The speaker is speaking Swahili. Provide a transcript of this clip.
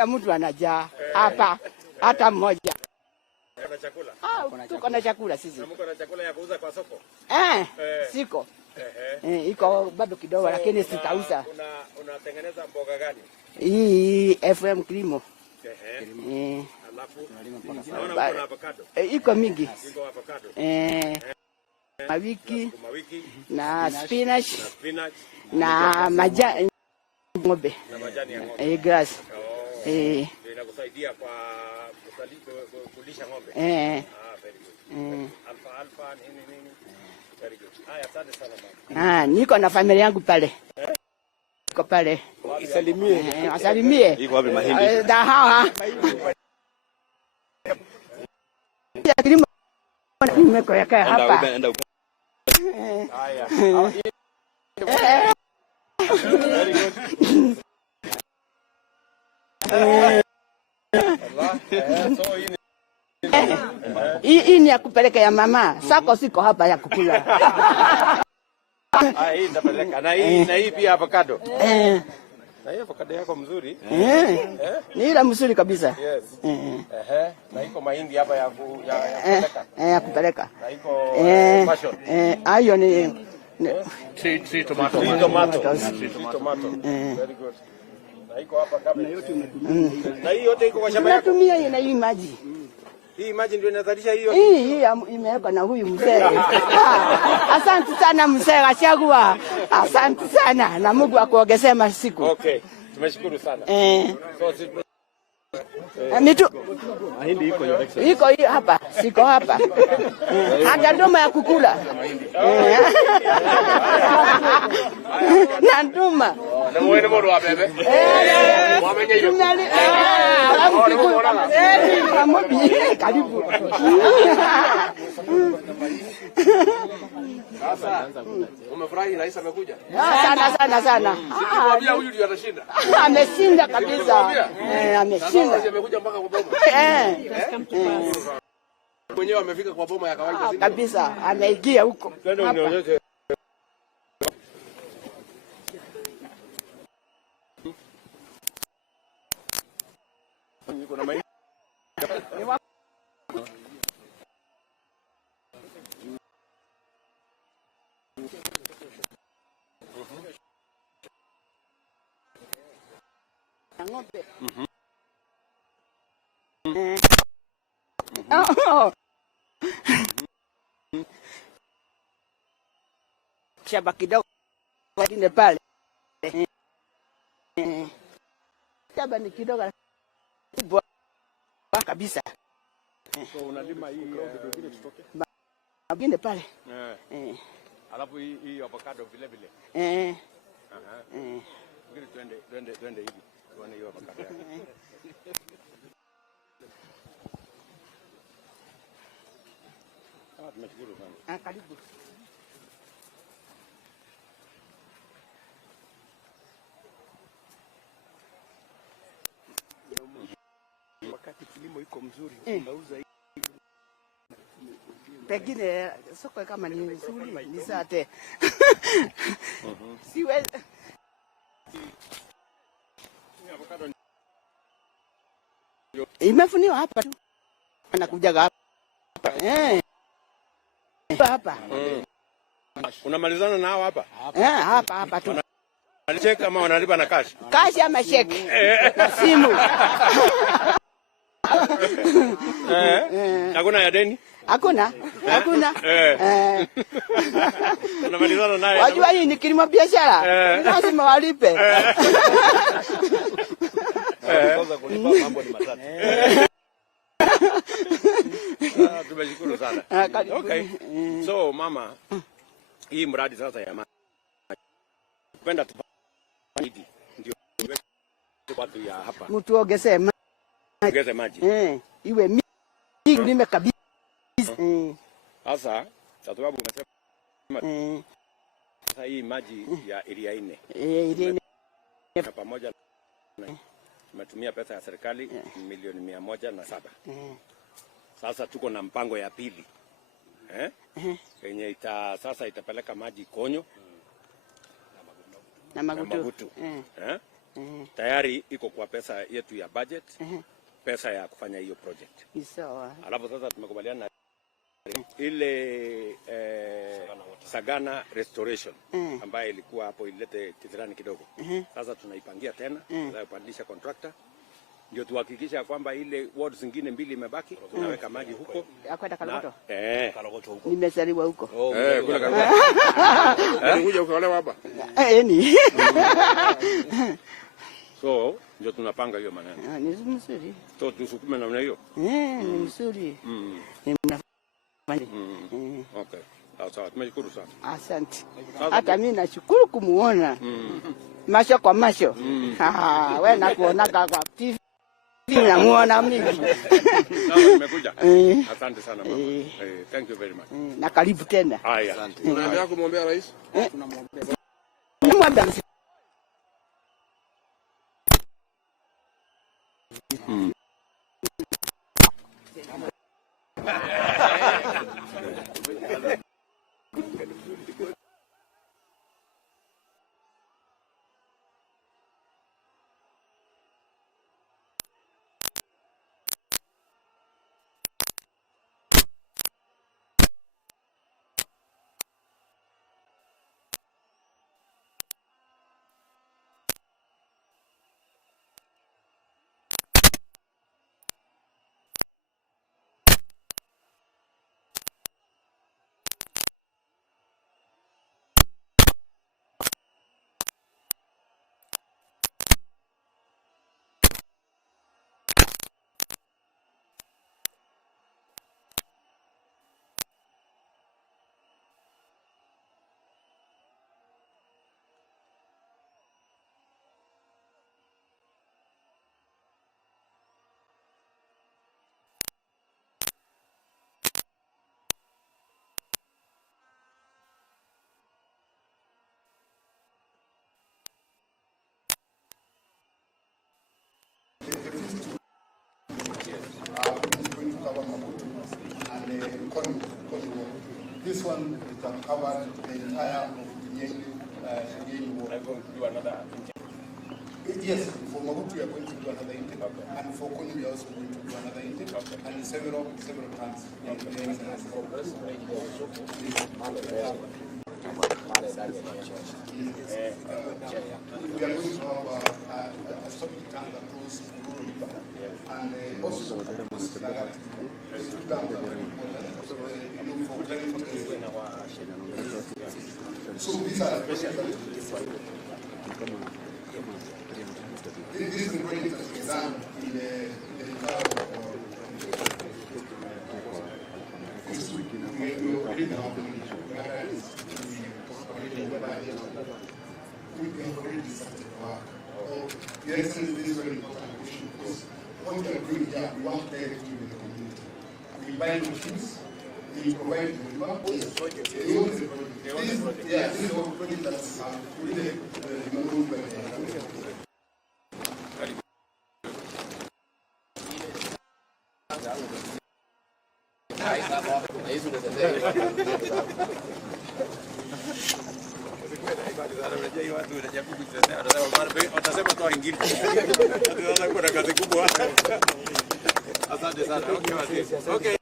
hakuna mtu anajaa hapa hata mmoja. Kuna chakula? Tuko na chakula sisi. Na mko na chakula ya kuuza kwa soko? Siko. Iko bado kidogo lakini sitauza. Unatengeneza mboga gani? Hii FM kilimo. Alafu naona uko na avocado. Iko mingi. Iko avocado. Mawiki na spinach na majani ng'ombe. Na majani ya ng'ombe. Grass. Inakusaidia kwa kulisha ng'ombe. Very good. Alfa nini. Very good. Haya, asante sana mama. Niko na familia yangu pale. Niko pale. Isalimie. Wasalimie. Iko wapi mahindi? Hawa. Ya kilimo nimekuweka hapa. Haya. Very good. Hii ni ya kupeleka ya mama. Sako siko hapa ya kukula. Hii nitapeleka. Na hii pia avocado. Na hiyo avocado yako mzuri. Ni ile mzuri kabisa. Yes. Na iko mahindi hapa ya kupeleka. Ya kupeleka. Na iko passion. Hayo ni Sweet tomato. Very good. Na iko hapa kabla. Na hii yote iko kwa shamba yako. Natumia hii na hii maji. Hii maji ndio inazalisha hiyo. Hii imewekwa na huyu mzee. Asante sana mzee Gachagua. Asante sana na Mungu akuongezee masiku. Okay. Tumeshukuru sana. Mahindi iko hapa. Siko hapa. Hata ndoma ya kukula. Na ndoma. Na muone modo wa bebe. Wamenye hiyo. Karibu. Sasa umefurahi rais amekuja? Sana. Nikwambia huyu ndio atashinda. Ameshinda kabisa. Ameshinda. Amekuja mpaka kwa boma. Mwenyewe amefika kwa boma ya kawaida kabisa. Ameingia huko. Kuna mahindi. Ng'ombe. Shamba kidogo wengine pale. Shamba ni kidogo kubwa kabisa. So unalima hii vile tutoke. Wengine pale. Alafu hii avocado vile vile. Ngine twende hivi. Tuone hiyo avocado yako. Tumeshukuru sana. Karibu. Wakati kilimo iko mzuri, unauza hii. Pengine soko kama ni nzuri, ni sate. Siwezi. Imefuniwa hapa tu. Anakuja hapa. Hapa. Unamalizana nao hapa? Hapa tu. Wanacheka ama wanalipa na cash? Cash ama cheki? Na simu. Hakuna ya deni? Hakuna. Unamalizana naye. Wajua hii ni kilimo biashara. Lazima walipe. Kwanza kulipa mambo ni matatu. Tumeshukuru sana. Okay. So mama, hii mradi sasa ya maji. Kupenda tupande ndio watu ya hapa. Mtu ongezee maji. Ongeze maji. Iwe mingi nime kabisa. Sasa sababu umesema sasa hii maji ya area 4. Area 4 pamoja tumetumia pesa ya serikali milioni 107. Sasa tuko na mpango ya pili. Yenye sasa itapeleka maji Konyo na Magutu. Tayari tayari iko kwa pesa yetu ya budget, pesa ya kufanya hiyo project. Sawa. Alafu sasa tumekubaliana ile Sagana restoration ambayo ilikuwa hapo ilete kidhirani kidogo. Sasa tunaipangia tena, tunapandisha contractor ndio tuhakikisha kwamba ile ward zingine 2 imebaki, tunaweka maji huko. Akwenda Kalogoto? Kalogoto huko. Nimezaliwa huko. Kule Kalogoto. Unakuja ukaolewa hapa? Ni. So, ndio tunapanga hiyo maneno. Ni mzuri. So tusukume namna hiyo? Ni mzuri. Ni mnafanya. Okay. Sawa, tumeshukuru sana. Asante. Hata mimi nashukuru kumuona. Macho kwa macho. Wewe nakuona kwa TV. Namuona mimi. Sawa, nimekuja. Asante sana mama. Thank you very much. Na karibu tena. Haya. Asante. Unaendelea kumwombea rais? Tunamwombea. Nimwombea. This one can cover the entire of Nyeri Woman. Yes, for Mahutu we are going to do another intake, and for Kony we are also going to do another intake, and several plants. We are going to have a stopping tank that goes to Ruto River, and also so these are this is the project that is done in the this is very important because what we are doing here, we want clarity with the community. We buy machines, we provide the river. This is a project that's really moved by the Asante sana. Okay.